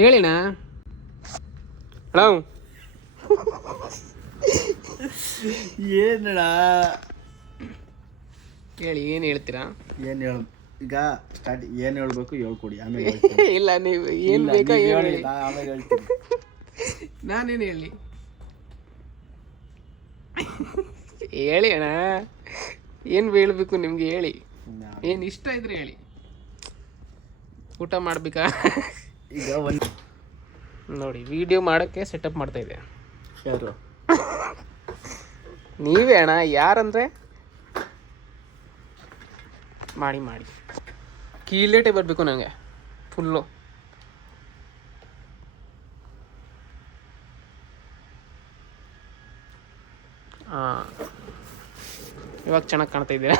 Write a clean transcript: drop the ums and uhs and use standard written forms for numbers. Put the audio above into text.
ಹೇಳಿಣ hello. ಏನಣ್ಣ ಹೇಳಿ, ಏನು ಹೇಳ್ತೀರಾ? ಏನು ಹೇಳ ಈಗ ಸ್ಟಾರ್ಟ್ ಏನು ಹೇಳ್ಬೇಕು ಹೇಳ್ಕೊಡಿ, ಆಮೇಲೆ ಇಲ್ಲ, ನೀವು ಏನು ಬೇಕಾ ಹೇಳಿ, ಆಮೇಲೆ ಹೇಳ್ತೀನಿ. ನಾನೇನು ಹೇಳಿ? ಹೇಳಿ ಅಣ್ಣ, ಏನು ಹೇಳ್ಬೇಕು ನಿಮ್ಗೆ? ಹೇಳಿ, ಏನು ಇಷ್ಟ ಇದ್ರೆ ಹೇಳಿ. ಊಟ ಮಾಡ್ಬೇಕಾ? ಈಗ ಒಂದು ನೋಡಿ, ವಿಡಿಯೋ ಮಾಡೋಕ್ಕೆ ಸೆಟಪ್ ಮಾಡ್ತಾ ಇದೆ. ಯಾರು? ನೀವೇ ಅಣ್ಣ. ಯಾರಂದರೆ ಮಾಡಿ ಮಾಡಿ ಕೀಲೇಟೇ ಬರಬೇಕು ನನಗೆ ಫುಲ್ಲು. ಹಾಂ, ಇವಾಗ ಚೆನ್ನಾಗಿ ಕಾಣ್ತಾ ಇದ್ದೀರಾ?